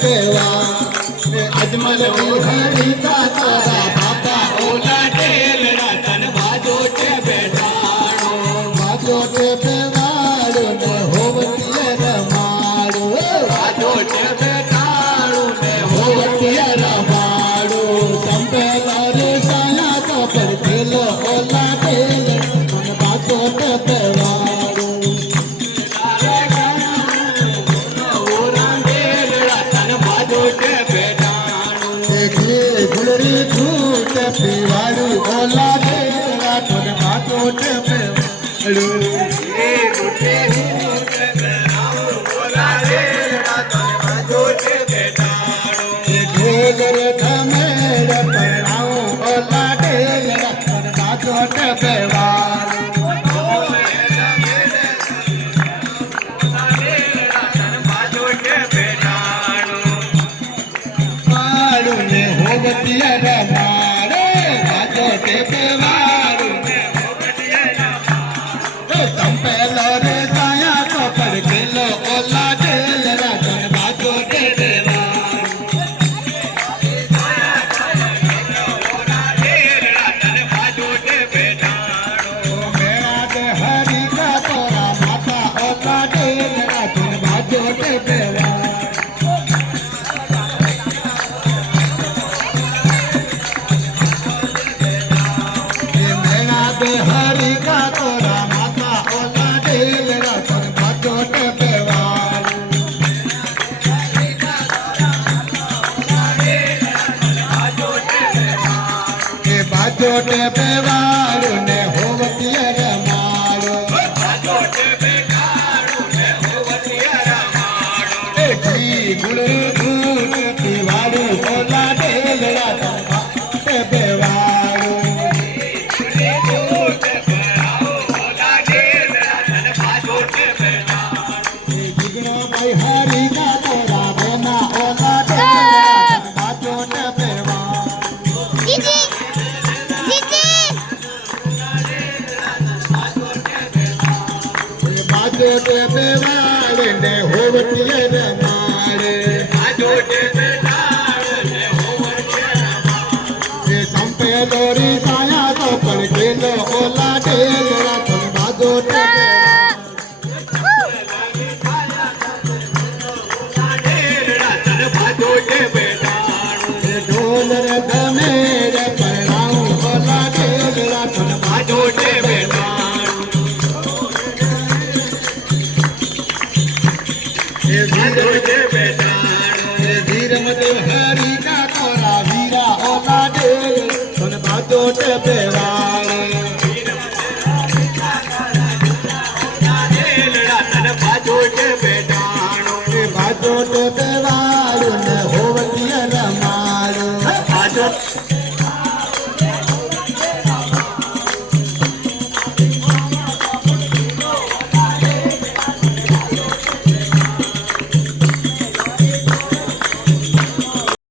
पेवा अजमल बिहारी का तोरा बाबा ओला टेल रतन बाजोटे बेटाणो बाजोटे बेवाड़ो ने होवतिया रमाड़ो बाजोटे बेटाणो ने होवतिया रमाड़ो संपेला रे साया तो पर खेलो ओला टेल मन बाजोटे बेवाड़ो पीवाड़ू ओला देला तोर बाटोट पे लू ए गुटे ओला देला तोर बाटोट पे डाड़ो ए ढोल रे धमेड़ पड़ाऊ ओला देला तोर बाटोट पे वाड़ू ने होगतिया रमा संपेलो रे साया तो पर खेलो ओला टेल रतन बाजोटे बेवा मेरा दे हरि का तोरा माता ओला टेल रतन बाजोटे बेवा हरि का तोरा माता ओला टेल रतन बाजोटे बेवार बाजोटे बेवार ने होवतिया रमाड़ो बाजोटे बेवार ने होवतिया रमाड़ो जी गुड़ दूध पीवाड़ू ओला टेल रतन बाजोटे बेवार हरि का तोरा बेना ओला टेल बाजोटे बेवा दीदी दीदी बाजोटे बेवाड़े ने होवतिया रमाड़े बाजोटे बेवाड़े ने होवतिया रमाड़े संपेलो रे साया तो पर खेलो ओला टेल रतन बाजोटे ढोल रे धमेड़ पड़ाऊ ओला टेल रतन बाजोटे बेटाणो बाजोटे बेटाणो धीर मत हरि का तोरा वीरा ओला टेल रतन बाजोटे बेवाड़ो बाजोटे बेटाणो बाजोटे